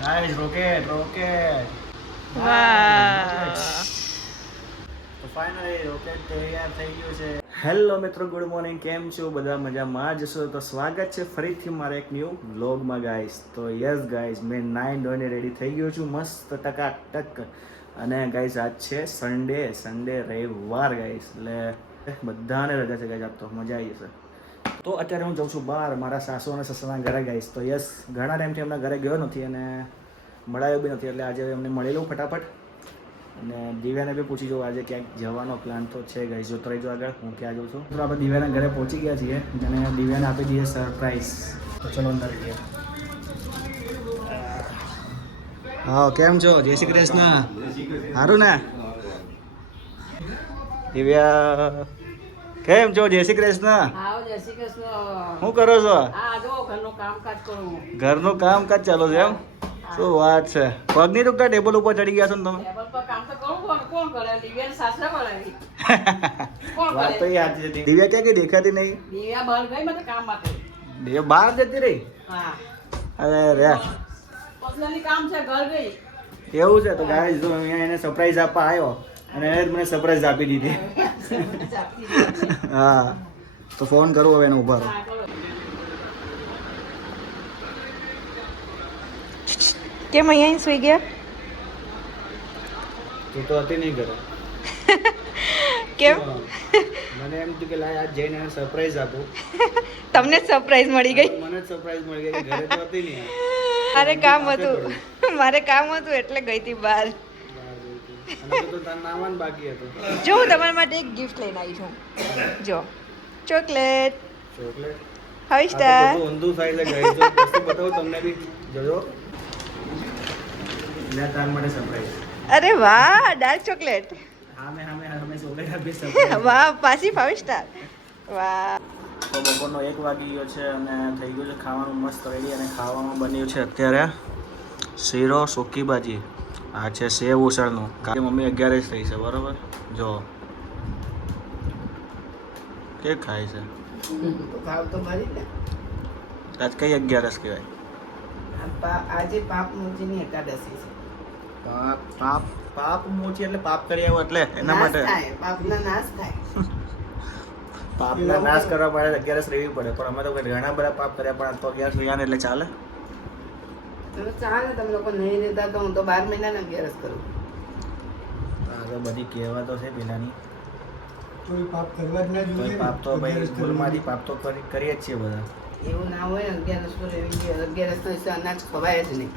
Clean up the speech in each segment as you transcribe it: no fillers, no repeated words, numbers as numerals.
Guys rocket rocket વાહ તો finally rocket તૈયાર થઈ ગયું છે. હેલો મિત્રો, ગુડ મોર્નિંગ. કેમ છો બધા? મજામાં જ છો? તો સ્વાગત છે ફરીથી મારા એક ન્યૂ વ્લોગમાં ગાઈસ. તો યસ ગાઈસ, મેં નાઈન ધોઈને રેડી થઈ ગયો છું મસ્ત ટકાટક. અને ગાઈસ આજ છે સન્ડે રવિવાર ગાઈસ, એટલે બધાને રજા છે ગાઈસ. આજ તો મજા આવી જશે. તો અત્યારે હું જાઉં છું બહાર મારા સાસુ અને સસરાના ઘરે ગાઈસ. તો યસ, ઘણા ટાઈમથી એમના ઘરે ગયો નથી અને મળાયો બી નથી, એટલે આજે એમને મળી લઉં ફટાફટ. અને દિવ્યાને બી પૂછી જોઉં આજે ક્યાંક જવાનો પ્લાન તો છે ગાઈસ. જોતો રહેજો આગળ હું ક્યાં જાઉં છું. તો આપણે દિવ્યાના ઘરે પહોંચી ગયા છીએ અને દિવ્યાને આપી દઈએ સરપ્રાઈઝ. તો ચલો અંદર જઈએ. હા, કેમ છો? જય શ્રી કૃષ્ણ. સારું ને દિવ્યા? કેમ છો? જય શ્રી કૃષ્ણ. આવો જય શ્રી કૃષ્ણ. શું કરો છો? આ જો ઘરનું કામકાજ કરું. ઘરનું કામકાજ ચાલુ છે એમ? શું વાત છે! પગ નહીં દુખતા? ટેબલ ઉપર ચડી ગયા છો ને તમે? ટેબલ પર કામ તો કરું પણ કોણ કરે? દિવ્યાને સાસરા બોલાવી. કોણ વાત તો કરે? યાદ છે. દિવ્યા ક્યાં કઈ દેખાતી નહીં? દિવ્યા બહાર ગઈ મને કામ માટે. દિવ્યા બહાર જતી રહી? હા, અરે રે, પર્સનલી કામ છે, ઘર ગઈ. એવું છે? તો ગાઈસ જો અહીંયા એને સરપ્રાઈઝ આપવા આવ્યો અને એને જ મને સરપ્રાઈઝ આપી દીધી. હા, તો ફોન કરું હવે એને ઉભા રહો. હા, કરો. કેમ અહીંયા સુઈ ગયા? તું તો હતી નહીં ઘરે. કેમ? મને એમ થયું કે લાય આજ જઈને એને સરપ્રાઈઝ આપું. તમને જ સરપ્રાઈઝ મળી ગઈ? મને જ સરપ્રાઈઝ મળી ગઈ કે ઘરે તો હતી નહીં. મારે કામ હતું, મારે કામ હતું એટલે ગઈ હતી બહાર. અને તો તારું નાવાનું બાકી હતું. જો હું તમારા માટે એક ગિફ્ટ લઈને આવી છું. જો ચોકલેટ ચોકલેટ? 5 સ્ટાર. બધું ઊંધું થાય છે ગાઈસ. જો વસ્તુ બતાવું તમને બી જોજો. લે તાર માટે સરપ્રાઈઝ. અરે વાહ, ડાર્ક ચોકલેટ. હા મેં ચોકલેટ આપી સરપ્રાઈઝ. વાહ, પાછી 5 સ્ટાર. વાહ. તો બપોરનો 1 વાગી ગયો છે અને થઈ ગયું છે ખાવાનું મસ્ત રેડી. અને ખાવામાં બન્યું છે અત્યારે શીરો, સૂકી ભાજી. આ છે સેવ ઉસળનું. કાલે મમ્મી 11 જ થઈ છે બરોબર. જો કે ખાય છે. ભાવ તો ભરી ને. આજ કઈ 11 કહેવાય? આજે પાપ મોચીની એકાદશી છે. પાપ મોચી એટલે પાપ કરી આવ્યો એટલે એના નાશ માટે થાય, પાપના નાશ થાય. પાપના નાશ કરવા માટે 11 રહેવી પડે. પણ અમે તો ઘણા બધા પાપ કર્યા પણ આ તો 11 રહ્યા ને એટલે ચાલે. તમે ચાલે, તમે લોકો નહીં રહેતા તો હું તો 12 મહિનાના 11 કરું. આ તો બધી કહેવાતો છે પેલાની. કોઈ પાપ કરવા જ ના કોઈ જોઈએ. પાપ તો ભાઈ ભૂલમાંથી પાપ તો કરીએ જ છીએ બધા. એવું ના હોય, 11 તો રહેવી જોઈએ. 11 તો અનાજ ખવાય જ નહીં.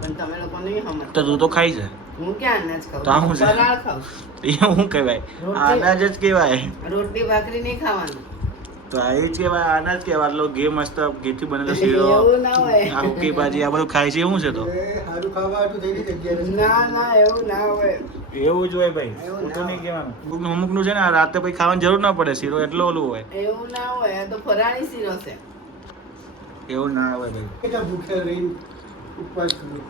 પણ તમે લોકો નહીં સમજતા. તો તું તો ખાઈ છે. હું ક્યાં અનાજ ખાઉં? તો હું છે? ફરાળ ખાઉં. એ શું કહેવાય? રોટલી. અનાજ જ કહેવાય. રોટલી ભાખરી નહીં ખાવાનું. તો આ જ કહેવાય, અનાજ કહેવાય. આટલો ઘી મસ્ત ઘીથી બનેલો શીરો, એવું ના હોય. આ હુકી ભાજી, આ બધું ખાય છે શું છે તો? એ સારું ખાવા હાટુ થઈ રહી છે 11. ના એવું ના હોય. એવું જ હોય ભાઈ. એવું ખોટું ના નહીં કહેવાનું. અમુકનું છે ને રાતે પછી ખાવાની જરૂર ના પડે. શીરો એટલો ઓલું હોય. એવું ના હોય, આ તો ફરાળી શીરો છે. એવું ના હોય ભાઈ. કેટલા ભૂખ્યા રહીને ઉપવાસ કરું,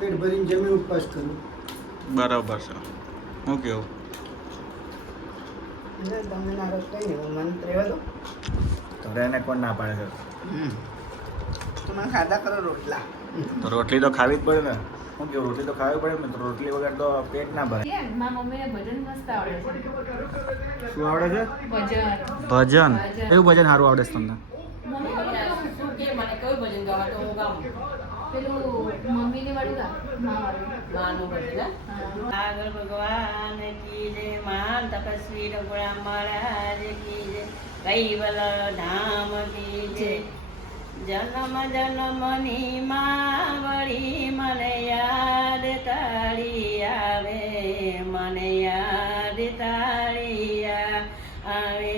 પેટ ભરીને જમી ઉપવાસ કરું. બરાબર છે. હું કેવું? ના, તમે ના રોજ કઈ નહીં, મને તો રહેવા દો. તો એને કોણ ના પાડે છે? તમે ખાધા કરો રોટલા. તો રોટલી તો ખાવી જ પડે ને. શું કેવું? રોટલી તો ખાવી પડે ને. તો રોટલી વગર તો પેટ ના ભરે. મારા મમ્મીને ભજન મસ્ત આવડે છે. શું આવડે છે? ભજન. ભજન? કયું ભજન સારું આવડે છે તમને? શું કે મને કયું ભજન ગાવા તો હું ગાઉં. પેલું મમ્મીની વાળું ગા, માં વાળું. ગાવાનું ભજન, હા? આગળ ભગવાન કી જય, મહાન તપસ્વી રઘુરામ મહારાજ કી જય, કૈવલ ધામ કી જય. જન્મ જન્મની માવડી મને યાદ તારી આવે, મને યાદ તારી આવે.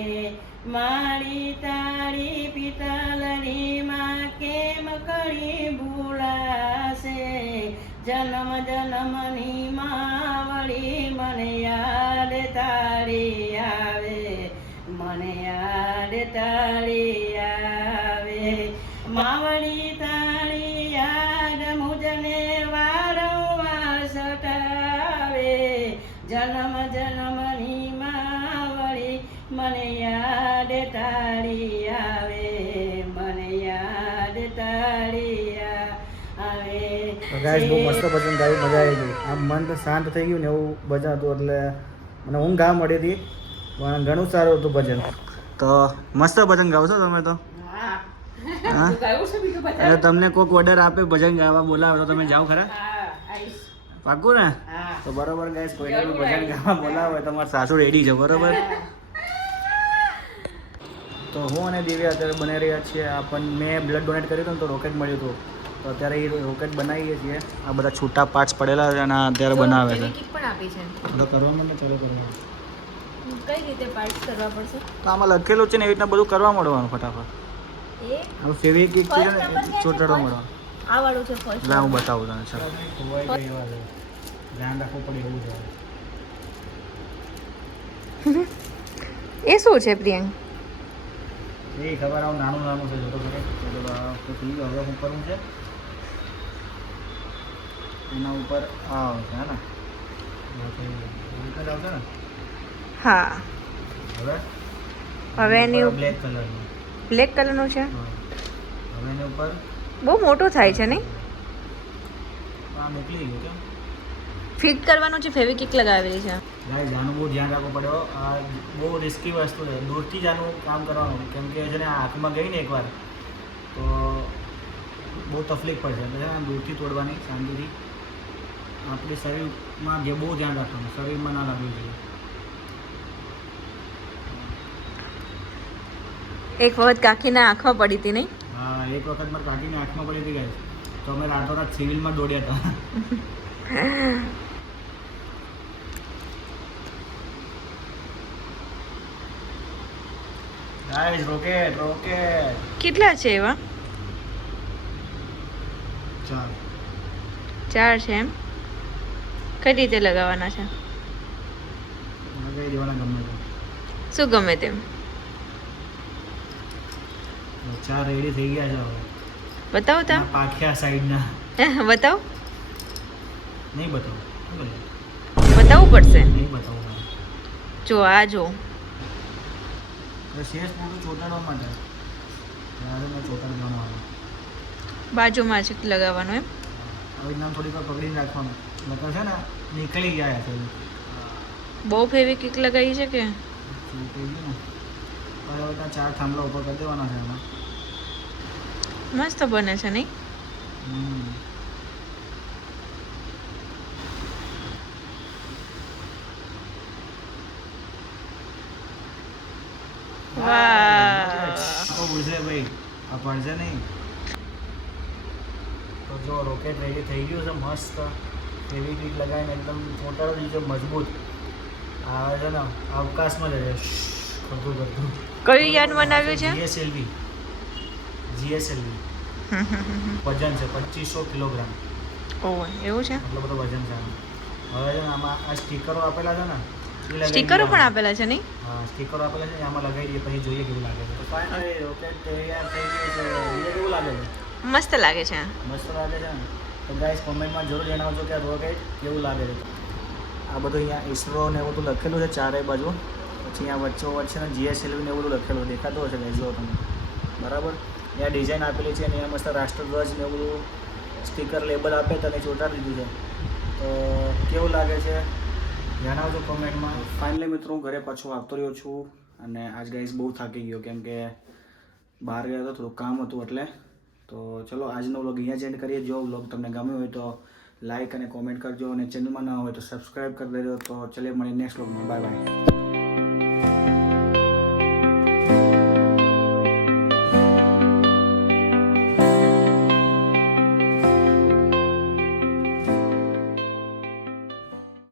મારી તારી પિતલની માં કેમ કરી ભૂલાશે. જન્મ જન્મની માવડી મને યાદ તારી આવે, મને યાદ તારી આવે. માવડી તારી યાદ મુજને વારંવાર સતાવે. જન્મ જન્મની માવડી મને યાદ તારી આવે, મને યાદ તારી આવે. ગાઈસ બહુ મસ્ત ભજન ગાયું, મજા આવી ગઈ. આમ મન તો શાંત થઈ ગયું ને એવું ભજન હતું, એટલે મને ઊંઘ આ મળી હતી, પણ ઘણું સારું હતું ભજન. તો મસ્ત ભજન ગાવ છો તમે તો. હા હા ગાયું છે બીજું બધા એટલે તમને કોઈક ઓર્ડર આપે ભજન ગાવા બોલાવે તો તમે જાઓ ખરા? હા આઈશ પાક્કું ને? હા તો બરોબર ગાઈસ, કોઈને બી ભજન ગાવા બોલાવે તો તમારા સાસુ રેડી છે, બરોબર? તો હું અને દિવ્યા અત્યારે બનાવી રહ્યા છીએ. મેં બ્લડ ડોનેટ કર્યું હતું ને તો રોકેટ મળ્યું હતું, તો અત્યારે એ રોકેટ બનાવીએ છીએ. આ બધા છૂટા પાર્ટ્સ પડેલા છે અને આ અત્યારે બનાવે છે. કિટ પણ આપી છે. એટલે કરવાનું ને ચાલો કરવાનું. કઈ રીતે પાર્ટ કરવા પડશે? તો આમાં લખેલું છે ને એવી રીતના બધું કરવા મળવાનું ફટાફટ. એ આમ ફેવિકિક છે ને First number ક્યાં છે? ચોટાડવા મળવાનું. આ વાળું છે ફર્સ્ટ. એટલે હું બતાવું તને. ચાલો ધ્યાન રાખવું પડે એવું છે. એ શું છે પ્રિયંક? એ ખબર આવું નાનું નાનું છે જોતો ખરે. તો થઈ ગયું, હવે શું કરવું છે? એના ઉપર આ આવશે હે ને? આવશે ને? હા, હવે હવે એની બ્લેક કલરનું. બ્લેક કલરનું છે. હવે એની ઉપર બહુ મોટો થાય છે નહીં? આ મોકલી ગયું કેમ? ફિટ કરવાનું છે, ફેવિકિક લગાવેલી છે. ગાઈસ આનું બહુ ધ્યાન રાખવું પડે હો. આ બહુ રિસ્કી વસ્તુ છે, દૂરથી જ આનું કામ કરવાનું, કેમ કે છે ને આંખમાં ગઈ ને એકવાર તો બહુ તકલીફ પડશે. એટલે છે ને દૂરથી તોડવાની શાંતિથી. આપણી શરીરમાં જે બહુ ધ્યાન રાખવાનું, શરીરમાં ના લાગવું જોઈએ. એક વખત કાકીના આંખમાં પડી હતી નહીં? હા, એક વખત મારી કાકીને આંખમાં પડી હતી ગાઈસ, તો અમે રાતોરાત સિવિલમાં દોડ્યા હતા. ગાઈસ રોકેટ રોકેટ કેટલા છે એવા? 4 4 છે એમ? કઈ રીતે લગાવવાના છે? લગાવી દેવાના ગમે તે. શું ગમે તેમ? 4 રેડી થઈ ગયા છે હવે. બતાવો તા. આ પાખિયા સાઈડના બતાવો. નહીં બતાવું. શું કરીએ? બતાવવું પડશે. નહીં બતાવું મારે. જો આ જો. શેષ મોટું ચોટાડવા માટે ત્યારે મેં ચોટાડવાનું આવે. બાજુમાં છે લગાવવાનું એમ? આવી નામ થોડીક વાર પકડીને રાખવાનું, નકર છે ને નીકળી ગયા છે. બહુ ફેવિકિક લગાવી છે કે? હવે ત્યાં 4 થાંભલા ઉપર કરી દેવાના છે એમાં. મસ્ત બને છે નહીં? વાહ. તો ભૂલશે ભાઈ, આ પડશે નહીં. તો જો રોકેટ રેડી થઈ ગયું છે મસ્ત. ફેવિક્વિક લગાવીને એકદમ ચોંટાડી દીધું છે, મજબૂત. આવે છે ને અવકાશમાં જશે કરતું કરતું. કયું યાન બનાવ્યું છે? જીએસએલવી વજન છે 2500 કિલોગ્રામ. ઓહ, એવું છે? એટલો બધો વજન છે આનું. હવે છે ને આમાં આ સ્ટીકરો આપેલા છે ને, એ લગાવી સ્ટીકરો પણ દેવાના. આપેલા છે નહીં? હા, સ્ટીકરો આપેલા છે ને, આમાં લગાવી દઈએ પછી જોઈએ કેવું લાગે છે. તો ફાઇનલી રોકેટ તૈયાર થઈ ગયું છે. એ કેવું લાગે છે? મસ્ત લાગે છે. મસ્ત લાગે છે ને? તો ગાઈસ કોમેન્ટમાં જરૂર જણાવજો કે આ રોકેટ કેવું લાગે છે. આ બધું અહીંયા ઇસરો ને એવું બધું લખેલું છે ચારે બાજુ. પછી અહીંયા વચ્ચે ને જીએસએલવી ને એવું બધું લખેલું દેખાતું હશે ગાઈસ, જો તમે. બરાબર, ત્યાં ડિઝાઇન આપેલી છે અને અહીંયા મસ્ત રાષ્ટ્રધ્વજ ને એવું બધું સ્ટીકર લેબલ આપે તને ચોંટાડી દીધું છે. તો કેવું લાગે છે જણાવજો કોમેન્ટમાં. ફાઇનલી મિત્રો હું ઘરે પાછો આવતો રહ્યો છું અને આજ ગાઈસ બહુ થાકી ગયો, કેમ કે બહાર ગયો હતો, થોડું કામ હતું એટલે. તો ચલો આજનો વ્લોગ અહીંયા જ એન્ડ કરીએ. જો વ્લોગ તમને ગમ્યો હોય તો લાઇક અને કોમેન્ટ કરજો, અને ચેનલમાં ના હોય તો સબસ્ક્રાઈબ કરી દેજો. તો ચલે મળીએ નેક્સ્ટ વ્લોગમાં. Bye bye.